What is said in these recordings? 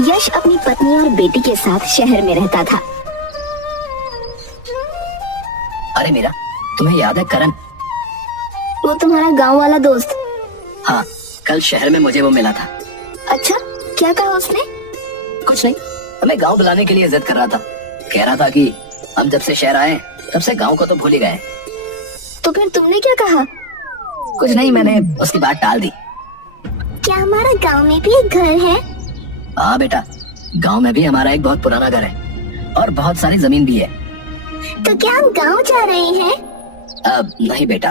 यश अपनी पत्नी और बेटी के साथ शहर में रहता था। अरे मीरा, तुम्हें याद है करण? वो तुम्हारा गांव वाला दोस्त? हाँ, कल शहर में मुझे वो मिला था। अच्छा, क्या कहा उसने? कुछ नहीं, हमें गांव बुलाने के लिए जिद कर रहा था। कह रहा था कि हम जब से शहर आए तब से गांव को तो भूल ही गए। तो फिर तुमने क्या कहा? कुछ नहीं, मैंने उसकी बात टाल दी। क्या हमारा गांव में भी एक घर है? हाँ बेटा, गांव में भी हमारा एक बहुत पुराना घर है और बहुत सारी जमीन भी है। तो क्या हम गांव जा रहे हैं? अब नहीं बेटा।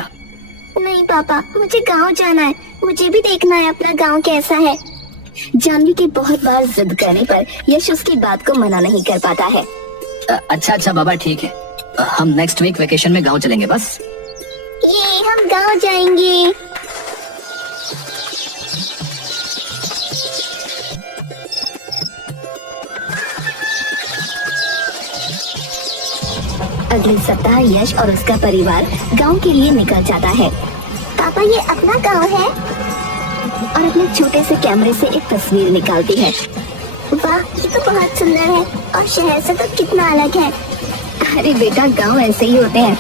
नहीं पापा, मुझे गांव जाना है। मुझे भी देखना है अपना गांव कैसा है। जानवी के बहुत बार जिद करने पर यश उसकी बात को मना नहीं कर पाता है। अच्छा बाबा, ठीक है, हम नेक्स्ट वीक वेकेशन में गांव चलेंगे। बस ये हम गांव जाएंगे। अगले सप्ताह यश और उसका परिवार गांव के लिए निकल जाता है। पापा, ये अपना गांव है? और अपने छोटे से कैमरे से एक तस्वीर निकालती है। वाह, ये तो बहुत सुंदर है और शहर से तो कितना अलग है। अरे बेटा, गांव ऐसे ही होते हैं।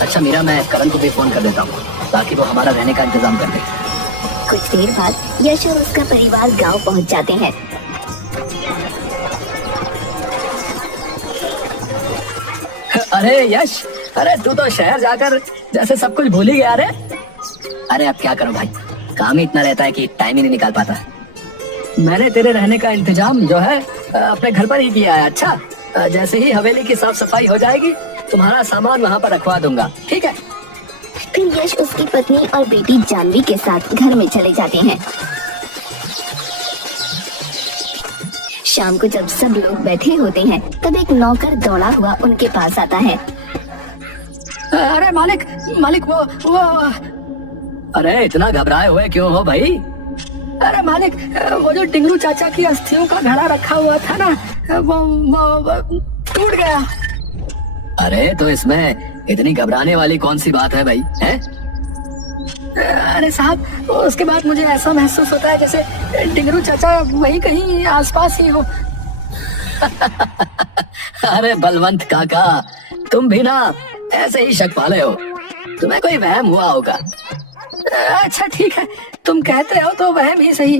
अच्छा मीरा, मैं करण को भी फोन कर देता हूँ ताकि वो हमारा रहने का इंतजाम कर दे। कुछ देर बाद यश और उसका परिवार गांव पहुंच जाते हैं। अरे यश, अरे तू तो शहर जाकर जैसे सब कुछ भूल ही गया रे। अरे अब क्या करूं भाई, काम ही इतना रहता है कि टाइम ही नहीं निकाल पाता। मैंने तेरे रहने का इंतजाम जो है अपने घर पर ही किया है। अच्छा, जैसे ही हवेली की साफ सफाई हो जाएगी तुम्हारा सामान वहाँ पर रखवा दूंगा, ठीक है? फिर यश उसकी पत्नी और बेटी जानवी के साथ घर में चले जाते हैं। शाम को जब सब लोग बैठे होते हैं तब एक नौकर दौड़ा हुआ उनके पास आता है। अरे मालिक, वो अरे इतना घबराए हुए क्यों हो भाई? अरे मालिक, वो जो टिंगरू चाचा की अस्थियों का घड़ा रखा हुआ था ना, वो टूट गया। अरे तो इसमें इतनी घबराने वाली कौन सी बात है भाई, हैं? अरे साहब, उसके बाद मुझे ऐसा महसूस होता है जैसे टिंगरू चाचा वही कहीं आसपास ही हो। अरे बलवंत काका, तुम भी ना ऐसे ही शक पाले हो, तुम्हें कोई वहम हुआ होगा। अच्छा ठीक है, तुम कहते हो तो वहम ही सही।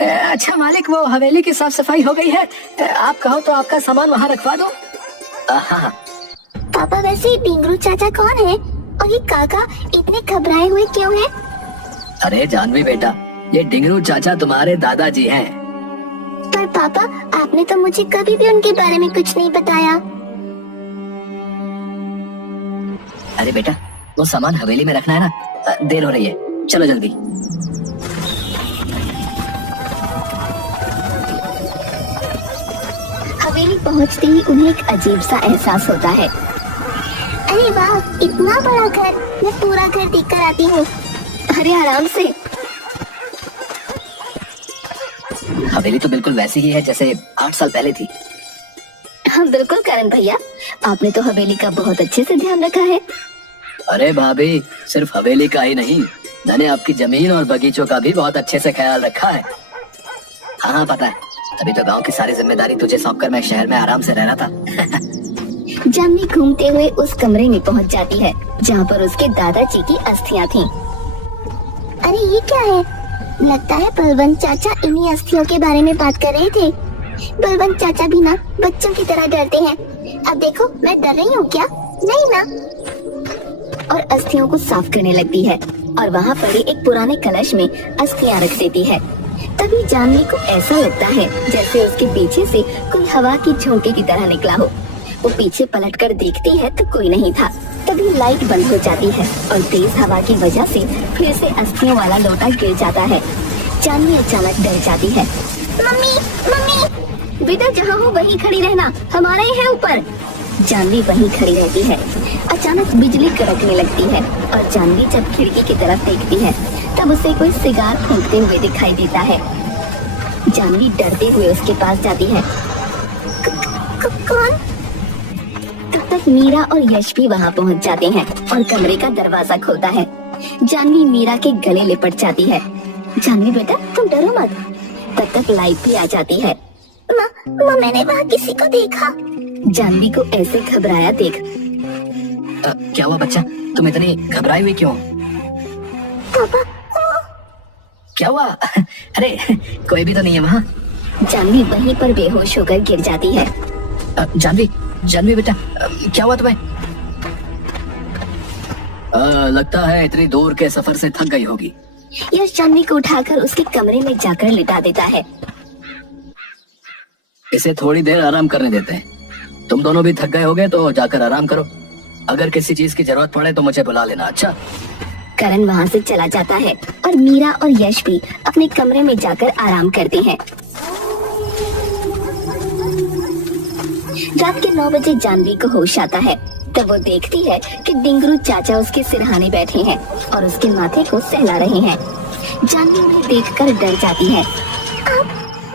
अच्छा मालिक, वो हवेली की साफ सफाई हो गई है, आप कहो तो आपका सामान वहाँ रखवा दो। हाँ। पापा, वैसे टिंगरू चाचा कौन है और ये काका इतने घबराए हुए क्यों हैं? अरे जानवी बेटा, ये टिंगरू चाचा तुम्हारे दादाजी हैं। पर पापा, आपने तो मुझे कभी भी उनके बारे में कुछ नहीं बताया। अरे बेटा, वो सामान हवेली में रखना है ना, देर हो रही है, चलो जल्दी। हवेली पहुंचते ही उन्हें एक अजीब सा एहसास होता है। अरे वाह, इतना बड़ा घर, मैं पूरा घर देखकर आती हूँ। अरे आराम से। हवेली तो बिल्कुल वैसी ही है जैसे 8 साल पहले थी। हाँ बिल्कुल करण भैया, आपने तो हवेली का बहुत अच्छे से ध्यान रखा है। अरे भाभी, सिर्फ हवेली का ही नहीं, मैंने आपकी जमीन और बगीचों का भी बहुत अच्छे से ख्याल रखा है। हाँ पता है, तभी तो गांव की सारी जिम्मेदारी तुझे सौंपकर मैं शहर में आराम से रह रहा था। जानवी घूमते हुए उस कमरे में पहुंच जाती है जहाँ पर उसके दादाजी की अस्थियां थीं। अरे ये क्या है? लगता है बलवंत चाचा इन्हीं अस्थियों के बारे में बात कर रहे थे। बलवंत चाचा भी ना बच्चों की तरह डरते हैं। अब देखो, मैं डर रही हूँ क्या? नहीं ना। और अस्थियों को साफ करने लगती है और वहाँ पड़े एक पुराने कलश में अस्थियां रख देती है। तभी जानवी को ऐसा लगता है जैसे उसके पीछे से कोई हवा की झोंके की तरह निकला हो। वो पीछे पलटकर देखती है तो कोई नहीं था। तभी लाइट बंद हो जाती है और तेज हवा की वजह से फिर से अस्थियों वाला लोटा गिर जाता है। जानवी अचानक डर जाती है। Mummy, mummy! बेटा, जहाँ हो वहीं खड़ी रहना, हमारा ही है ऊपर। जानवी वहीं खड़ी रहती है। अचानक बिजली कड़कने लगती है और जानवी जब खिड़की की तरफ देखती है तब उसे कोई सिगार फूंकते हुए दिखाई देता है। जानवी डरते हुए उसके पास जाती है। कौन? तब तक मीरा और यश भी वहाँ पहुँच जाते हैं और कमरे का दरवाजा खोलता है। जानवी मीरा के गले लिपट जाती है। जानवी बेटा, तुम डरो मत, तब तक लाइट भी आ जाती है। माँ मैंने वहाँ किसी को देखा। जानवी को ऐसे घबराया देख क्या हुआ बच्चा, तुम इतनी घबराई हुई क्यों? पापा क्या हुआ? अरे कोई भी तो नहीं है वहाँ। जानवी वहीं पर बेहोश होकर गिर जाती है। जानवी बेटा, क्या हुआ तुम्हें? लगता है इतनी दूर के सफर से थक गई होगी। यश जानवी को उठाकर उसके कमरे में जाकर लिटा देता है। इसे थोड़ी देर आराम करने देते हैं। तुम दोनों भी थक गए होगे तो जाकर आराम करो। अगर किसी चीज की जरूरत पड़े तो मुझे बुला लेना। अच्छा? करण वहाँ से चला जाता है और मीरा और यश भी अपने कमरे में जाकर आराम करते हैं। रात के 9 बजे जानवी को होश आता है। तब वो देखती है कि डिंगरू चाचा उसके सिरहाने बैठे हैं और उसके माथे को सहला रहे हैं। जानवी उन्हें देखकर डर जाती है।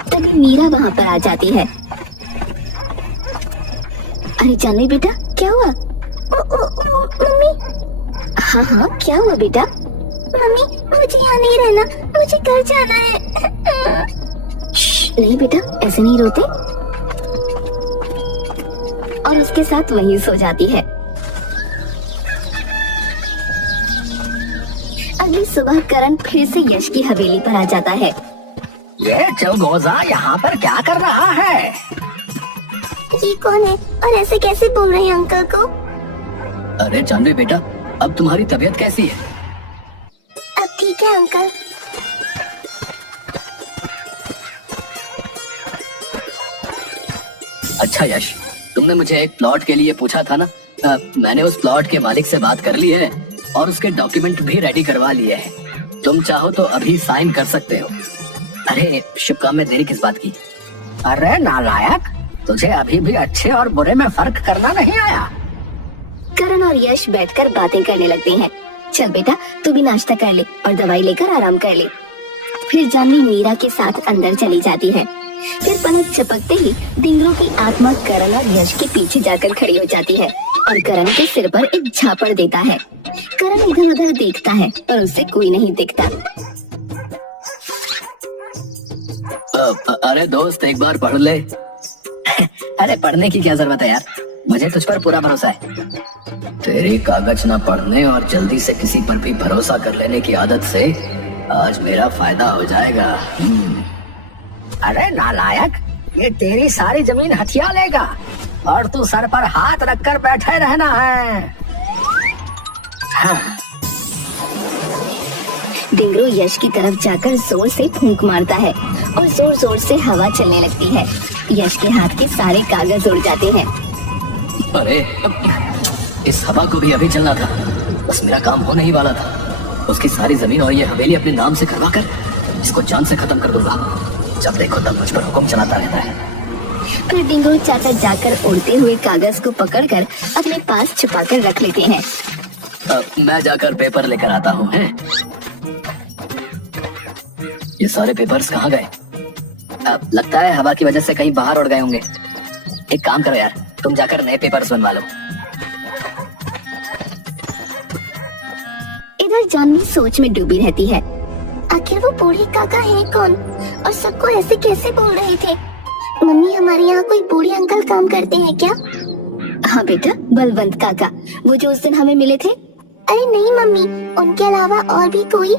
तभी मीरा वहाँ पर आ जाती है। अरे जानवी बेटा, क्या हुआ? मम्मी। हाँ क्या हुआ बेटा? मम्मी मुझे यहाँ नहीं रहना, मुझे घर जाना है। नहीं बेटा, ऐसे नहीं रोते। और उसके साथ वहीं सो जाती है। अगली सुबह करण फिर से यश की हवेली पर आ जाता है। ये चौगोजा यहाँ पर क्या कर रहा है? ये कौन है और ऐसे कैसे बोल रहे हैं अंकल को? अरे जानवी बेटा, अब तुम्हारी तबीयत कैसी है? अब ठीक है अंकल। अच्छा यश, तुमने मुझे एक प्लॉट के लिए पूछा था ना? मैंने उस प्लॉट के मालिक से बात कर ली है और उसके डॉक्यूमेंट भी रेडी करवा लिए हैं। तुम चाहो तो अभी साइन कर सकते हो। अरे शुभ काम में देरी किस बात की? अरे नालायक, तुझे अभी भी अच्छे और बुरे में फर्क करना नहीं आया। करण और यश बैठकर बातें करने लगते हैं। चल बेटा, तू भी नाश्ता कर ले और दवाई लेकर आराम कर ले। फिर जानवी मीरा के साथ अंदर चली जाती है। फिर पलक झपकते ही डिंगरू की आत्मा करण और यश के पीछे जाकर खड़ी हो जाती है और करण के सिर पर एक झापड़ देता है। करण इधर उधर देखता है पर उससे कोई नहीं दिखता। अरे दोस्त, एक बार पढ़ ले। अरे पढ़ने की क्या जरूरत है यार, मुझे तुझ पर पूरा भरोसा है। तेरी कागज न पढ़ने और जल्दी से किसी पर भी भरोसा कर लेने की आदत से आज मेरा फायदा हो जाएगा। अरे नालायक, ये तेरी सारी जमीन हथिया लेगा और तू सर पर हाथ रखकर बैठे रहना है। हाँ। डिंगरू यश की तरफ जाकर जोर से फूंक मारता है और जोर जोर से हवा चलने लगती है। यश के हाथ के सारे कागज उड़ जाते हैं। अरे इस हवा को भी अभी चलना था, बस मेरा काम होने ही वाला था। उसकी सारी जमीन और ये हवेली अपने नाम से करवा कर इसको जान से खत्म कर दूंगा। जब देखो तब मुझ पर हुक्म चलाता रहता है। फिर डिंगरू चाचा जाकर उड़ते हुए कागज को पकड़कर अपने पास छुपाकर रख लेते हैं। मैं जाकर पेपर लेकर आता हूँ। ये सारे पेपर्स कहाँ गए? लगता है हवा की वजह से कहीं बाहर उड़ गए होंगे। एक काम करो यार, तुम जाकर नए पेपर्स बनवा लो। इधर जानवी सोच में डूबी रहती है। आखिर वो बूढ़े काका है कौन और सबको ऐसे कैसे बोल रहे थे? मम्मी, हमारे यहाँ कोई बूढ़े अंकल काम करते हैं क्या? हाँ बेटा, बलवंत काका, वो जो उस दिन हमें मिले थे। अरे नहीं मम्मी, उनके अलावा और भी कोई?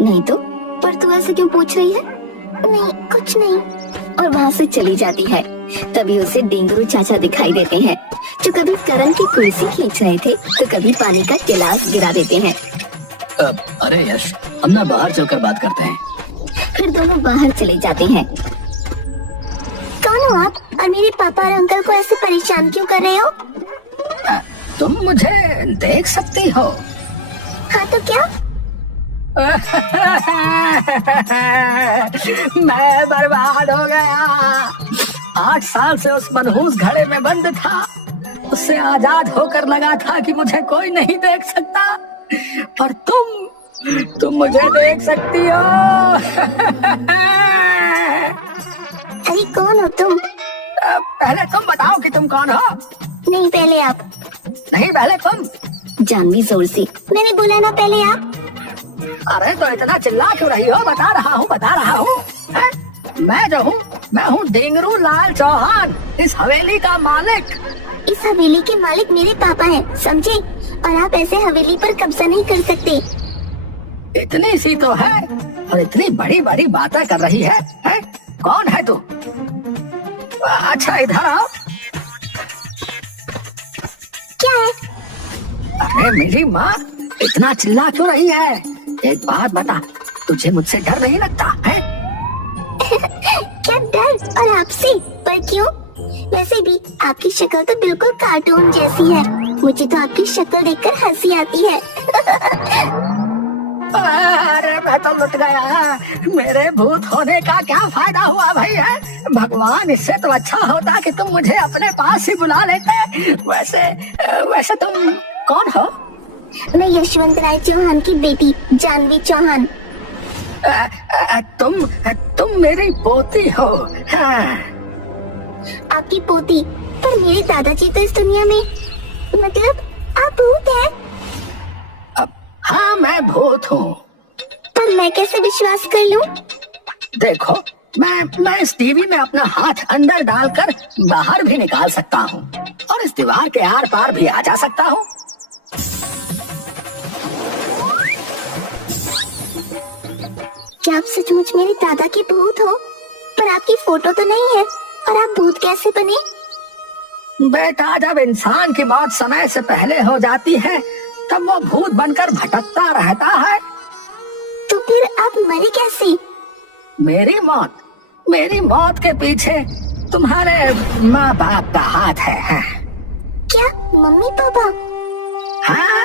नहीं तो, पर तू ऐसे क्यों पूछ रही है? नहीं, कुछ नहीं। और वहाँ से चली जाती है। तभी उसे डिंगरू चाचा दिखाई देते हैं, जो कभी करण की कुर्सी खींच रहे थे तो कभी पानी का गिलास गिरा देते हैं। अरे यश, हम ना बाहर चलकर बात करते हैं। फिर दोनों बाहर चले जाते हैं। कौन हो आप और मेरे पापा और अंकल को ऐसे परेशान क्यों कर रहे हो? तुम मुझे देख सकती हो? हाँ तो क्या? मैं बर्बाद हो गया। 8 साल से उस मनहूस घड़े में बंद था। उससे आजाद होकर लगा था कि मुझे कोई नहीं देख सकता, पर तुम मुझे देख सकती हो। अरे कौन हो तुम? पहले तुम बताओ कि तुम कौन हो। नहीं, पहले आप। नहीं, पहले तुम। जानवी जोर से। मैंने बोला ना पहले आप। अरे तो इतना चिल्ला क्यों रही हो? बता रहा हूँ। मैं हूँ डिंगरू लाल चौहान, इस हवेली का मालिक। इस हवेली के मालिक मेरे पापा हैं, समझे? और आप ऐसे हवेली पर कब्जा नहीं कर सकते। इतनी सी तो है और इतनी बड़ी बड़ी बातें कर रही है? कौन है तू? अच्छा इधर आओ। क्या है? अरे मेरी माँ, इतना चिल्ला क्यों रही है? एक बात बता, तुझे मुझसे डर नहीं लगता है? क्या डर? और आपसे? पर क्यों? वैसे भी आपकी शक्ल तो बिल्कुल कार्टून जैसी है। मुझे तो आपकी शक्ल देखकर हंसी आती है। अरे मैं तो लुट गया। मेरे भूत होने का क्या फायदा हुआ भाई है? भगवान, इससे तो अच्छा होता कि तुम मुझे अपने पास ही बुला लेते। वैसे तुम कौन हो? मैं यशवंत राय चौहान की बेटी जानवी चौहान। तुम मेरी पोती हो? हाँ। आपकी पोती? पर मेरे दादाजी तो इस दुनिया में, मतलब आप भूत हैं? हाँ, मैं भूत हूँ। पर मैं कैसे विश्वास कर लूं? देखो, मैं इस टीवी में अपना हाथ अंदर डालकर बाहर भी निकाल सकता हूँ और इस दीवार के आर पार भी आ जा सकता हूँ। क्या आप सचमुच मेरे दादा के भूत हो? पर आपकी फोटो तो नहीं है, और आप भूत कैसे बने? बेटा, जब इंसान की मौत समय से पहले हो जाती है तब वो भूत बनकर भटकता रहता है। तो फिर आप मरे कैसे? मेरी मौत के पीछे तुम्हारे माँ बाप का हाथ है। क्या मम्मी पापा? हाँ,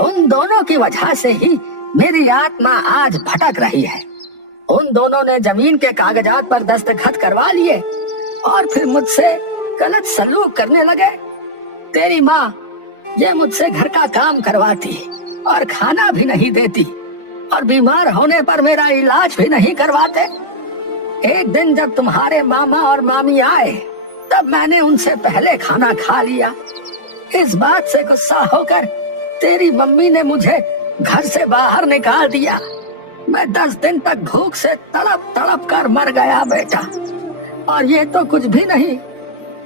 उन दोनों की वजह से ही मेरी आत्मा आज भटक रही है। उन दोनों ने जमीन के कागजात पर दस्तखत करवा लिए और फिर मुझसे गलत सलूक करने लगे। तेरी माँ ये मुझसे घर का काम करवाती और खाना भी नहीं देती और बीमार होने पर मेरा इलाज भी नहीं करवाते। एक दिन जब तुम्हारे मामा और मामी आए तब मैंने उनसे पहले खाना खा लिया। इस बात से गुस्सा होकर तेरी मम्मी ने मुझे घर से बाहर निकाल दिया। मैं 10 दिन तक भूख से तड़प तड़प कर मर गया बेटा। और ये तो कुछ भी नहीं,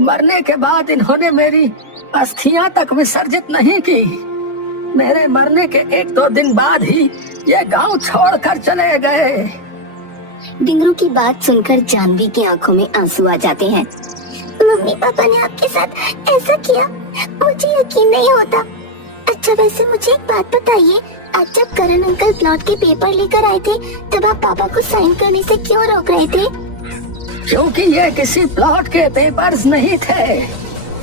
मरने के बाद इन्होंने मेरी अस्थियां तक विसर्जित नहीं की। मेरे मरने के 1-2 दिन बाद ही ये गांव छोड़कर चले गए। डिंगरू की बात सुनकर जानवी की आंखों में आंसू आ जाते हैं। मम्मी पापा ने आपके साथ ऐसा किया, मुझे यकीन नहीं होता। अच्छा, वैसे मुझे एक बात बताइए, आज जब करण अंकल प्लॉट के पेपर लेकर आए थे तब आप पापा को साइन करने से क्यों रोक रहे थे? क्योंकि ये किसी प्लॉट के पेपर्स नहीं थे,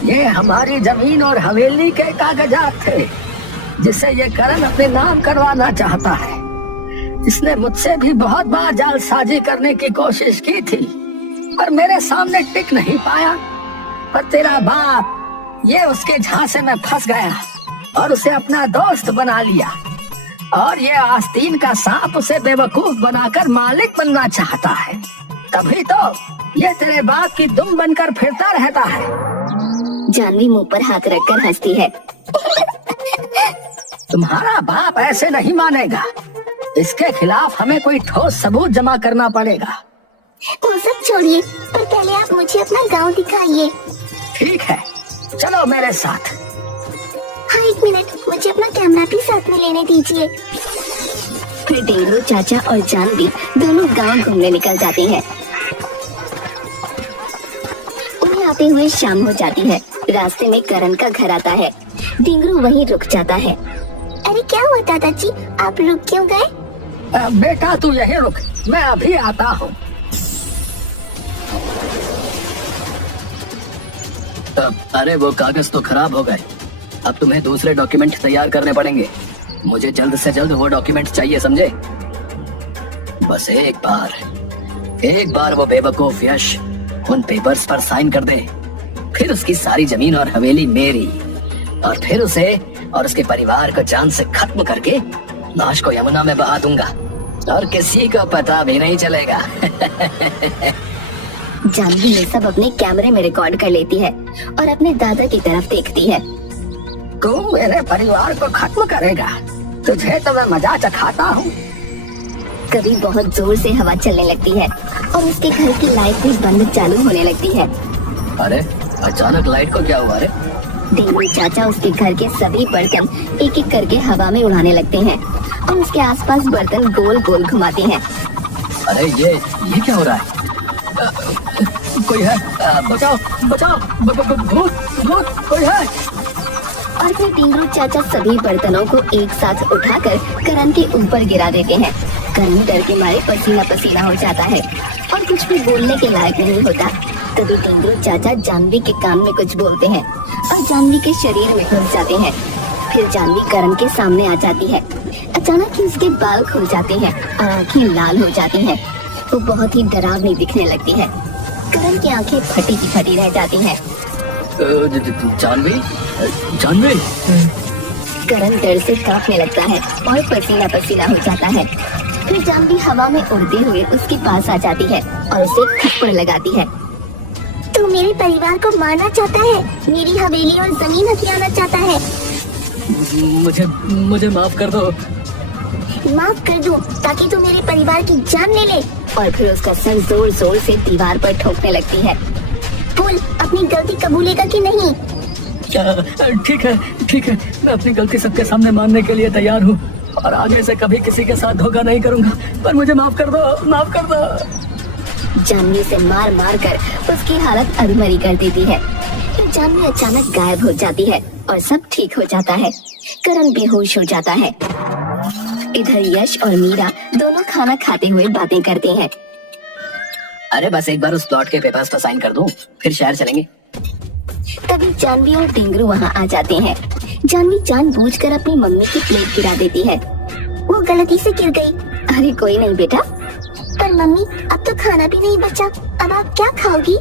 ये हमारी जमीन और हवेली के कागजात थे जिसे ये करण अपने नाम करवाना चाहता है। इसने मुझसे भी बहुत बार जालसाजी करने की कोशिश की थी पर मेरे सामने टिक नहीं पाया। पर तेरा बाप ये उसके झांसे में फंस गया और उसे अपना दोस्त बना लिया और ये आस्तीन का सांप उसे बेवकूफ बनाकर मालिक बनना चाहता है। तभी तो ये तेरे बाप की दुम बनकर फिरता रहता है। जानवी मुंह पर हाथ रखकर हंसती है। तुम्हारा बाप ऐसे नहीं मानेगा, इसके खिलाफ हमें कोई ठोस सबूत जमा करना पड़ेगा। वो सब छोड़िए, पर पहले आप मुझे अपना गांव दिखाइए। ठीक है, चलो मेरे साथ। हाँ, 1 मिनट, मुझे अपना कैमरा भी साथ में लेने दीजिए। फिर डिंगरू चाचा और जानवी दोनों गांव घूमने निकल जाते हैं। उन्हें आते हुए शाम हो जाती है। रास्ते में करण का घर आता है। डिंगरू वहीं रुक जाता है। अरे क्या हुआ दादाजी, आप रुक क्यों गए? बेटा तू यहीं रुक, मैं अभी आता हूँ। अरे वो कागज तो खराब हो गए, अब तुम्हें दूसरे डॉक्यूमेंट तैयार करने पड़ेंगे। मुझे जल्द से जल्द वो डॉक्यूमेंट चाहिए, समझे? बस एक बार वो बेवकूफ यश उन पेपर्स पर साइन कर दे, फिर उसकी सारी जमीन और हवेली मेरी, और फिर उसे और उसके परिवार को जान से खत्म करके लाश को यमुना में बहा दूंगा और किसी को पता भी नहीं चलेगा। जानवी ये सब अपने कैमरे में रिकॉर्ड कर लेती है और अपने दादा की तरफ देखती है। तू मेरे परिवार को खत्म करेगा, तुझे तो मैं मजा चखाता हूँ। कभी बहुत जोर से हवा चलने लगती है और उसके घर की लाइट भी बंद चालू होने लगती है। अरे अचानक लाइट को क्या हुआ रे? टिंगरू चाचा उसके घर के सभी बर्तन एक एक करके हवा में उड़ाने लगते हैं और उसके आसपास बर्तन गोल गोल घुमाते हैं। अरे ये क्या हो रहा है? कोई है? बचाओ बचाओ, भूत भूत कोई है? और फिर टिंगरू चाचा सभी बर्तनों को एक साथ उठाकर करण के ऊपर गिरा देते हैं। करण डर के मारे पसीना पसीना हो जाता है और कुछ भी बोलने के लायक नहीं होता। तभी टिंगरू चाचा जानवी के कान में कुछ बोलते हैं और जानवी के शरीर में घुस जाते हैं। फिर जानवी करण के सामने आ जाती है। अचानक ही उसके बाल खुल जाते हैं और आंखें लाल हो जाती हैं। वो बहुत ही डरावनी दिखने लगती है। करण की आंखें फटी की फटी रह जाती हैं। जानवी जानवी। करण डर से कांपने लगता है और पसीना पसीना हो जाता है। फिर जानवी हवा में उड़ते हुए उसके पास आ जाती है और उसे थप्पड़ लगाती है। तू मेरे परिवार को मारना चाहता है, मेरी हवेली और जमीन हथियाना चाहता है। मुझे माफ कर दो। माफ कर दूं ताकि तू मेरे परिवार की जान ले ले। और फिर उसका सर जोर जोर से दीवार पर ठोकने लगती है। बोल, अपनी गलती कबूलेगा कि नहीं? ठीक है, मैं अपनी गलती सबके सामने मानने के लिए तैयार हूँ और आगे से कभी किसी के साथ धोखा नहीं करूँगा, पर मुझे माफ कर दो, माफ कर दो। जानवी से मार मार कर उसकी हालत अधमरी कर देती है। फिर जानवी अचानक गायब हो जाती है और सब ठीक हो जाता है। करण बेहोश हो जाता है। इधर यश और मीरा दोनों खाना खाते हुए बातें करते हैं। अरे बस एक बार उस प्लॉट के पेपर्स पर साइन कर दूं, फिर शहर चलेंगे। तभी जानवी और टिंगरू वहाँ आ जाते हैं। जानवी जानबूझकर अपनी मम्मी की प्लेट गिरा देती है। वो गलती से गिर गई। अरे कोई नहीं बेटा। पर मम्मी, अब तो खाना भी नहीं बचा, अब आप क्या खाओगी?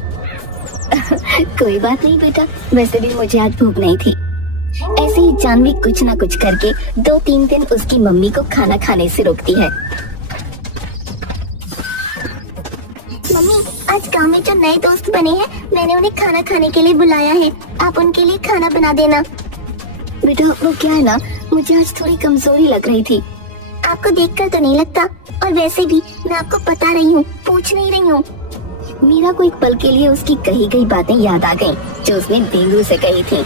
कोई बात नहीं बेटा, वैसे भी मुझे आज भूख नहीं थी। ऐसे ही जानवी कुछ न कुछ करके 2-3 दिन उसकी मम्मी को खाना खाने से रोकती है। मम्मी, आज गांव में जो नए दोस्त बने हैं, मैंने उन्हें खाना खाने के लिए बुलाया है। आप उनके लिए खाना बना देना। बेटा वो क्या है ना, मुझे आज थोड़ी कमजोरी लग रही थी। आपको देखकर तो नहीं लगता, और वैसे भी मैं आपको बता रही हूँ, पूछ नहीं रही हूँ। मीरा को एक पल के लिए उसकी कही गई बातें याद आ गईं, जो उसने टिंगरू से कही थी।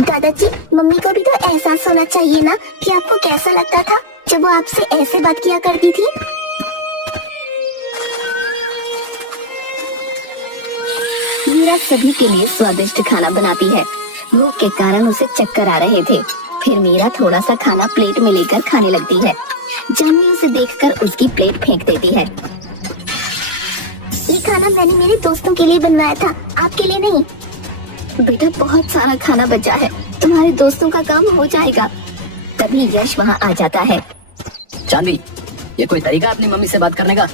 दादाजी, मम्मी को भी तो एहसास होना चाहिए ना कि आपको कैसा लगता था जब वो आपसे ऐसे बात किया करती थी। मीरा सभी के लिए स्वादिष्ट खाना बनाती है। भूख के कारण उसे चक्कर आ रहे थे। फिर मीरा थोड़ा सा खाना प्लेट में लेकर खाने लगती है। जानवी उसे देखकर उसकी प्लेट फेंक देती है। ये खाना मैंने मेरे दोस्तों के लिए बनवाया था, आपके लिए नहीं। बेटा बहुत सारा खाना बचा है, तुम्हारे दोस्तों का काम हो जाएगा। तभी यश वहाँ आ जाता है। जानवी, ये कोई तरीका अपनी मम्मी से बात करने का?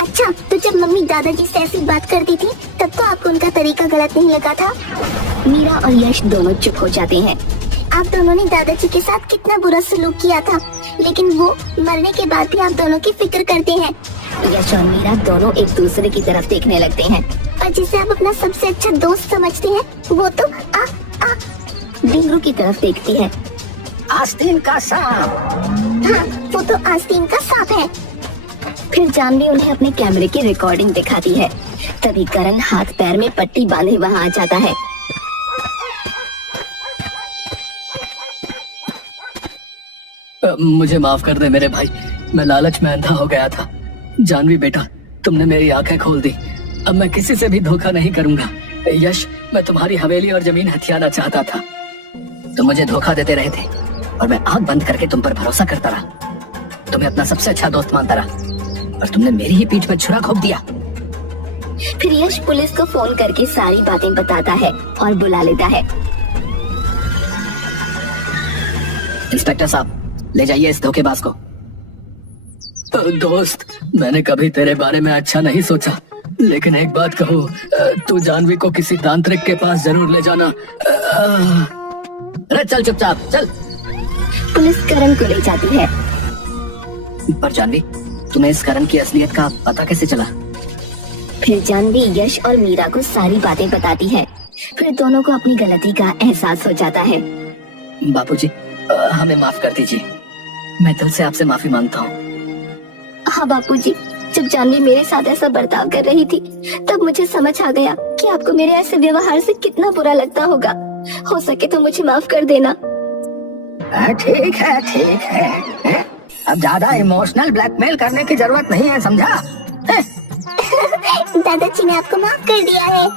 अच्छा, तो जब मम्मी दादाजी से ऐसी बात करती थी तब तो आपको उनका तरीका गलत नहीं लगा था? मीरा और यश दोनों चुप हो जाते हैं। आप दोनों ने दादाजी के साथ कितना बुरा सलूक किया था, लेकिन वो मरने के बाद भी आप दोनों की फिक्र करते हैं। यश और मीरा दोनों एक दूसरे की तरफ देखने लगते हैं, और जिसे आप अपना सबसे अच्छा दोस्त समझते हैं वो तो टिंगरू की तरफ देखती है। आस्तीन का सांप। हाँ, वो तो आस्तीन का सांप है। फिर जानवी उन्हें अपने कैमरे की रिकॉर्डिंग दिखाती है। तभी करण हाथ पैर में पट्टी बांधे वहाँ आ जाता है। मुझे माफ कर दे मेरे भाई, मैं लालच में अंधा हो गया था। जानवी बेटा, तुमने मेरी आंखें खोल दी। अब मैं किसी से भी धोखा नहीं करूंगा। यश, मैं तुम्हारी हवेली और जमीन हथियाना चाहता था। तुम मुझे धोखा देते रहे थे और मैं आंख बंद करके तुम पर भरोसा करता रहा। तुम्हें अपना सबसे अच्छा दोस्त मानता रहा, और तुमने मेरी ही पीठ में छुरा घोंप दिया। फिर यश पुलिस को फोन करके सारी बातें बताता है और बुला लेता है। इंस्पेक्टर साहब, ले जाइए इस धोखेबाज को। दोस्त, मैंने कभी तेरे बारे में अच्छा नहीं सोचा, लेकिन एक बात कहूँ, तू जानवी को किसी तांत्रिक के पास जरूर ले जाना। अरे चल चुपचाप चल। पुलिस करण को ले जाती है। पर जानवी, तुम्हें इस करण की असलियत का पता कैसे चला? फिर जानवी यश और मीरा को सारी बातें बताती है। फिर दोनों को अपनी गलती का एहसास हो जाता है। बापूजी, हमें माफ कर दीजिए। मैं दिल से आपसे माफी मांगता हूँ। हाँ बापूजी, जब जानवी मेरे साथ ऐसा बर्ताव कर रही थी तब मुझे समझ आ गया कि आपको मेरे ऐसे व्यवहार से कितना बुरा लगता होगा। हो सके तो मुझे माफ कर देना। ठीक है, ठीक है। अब ज्यादा इमोशनल ब्लैकमेल करने की जरूरत नहीं है, समझा? दादाजी ने आपको माफ कर दिया है।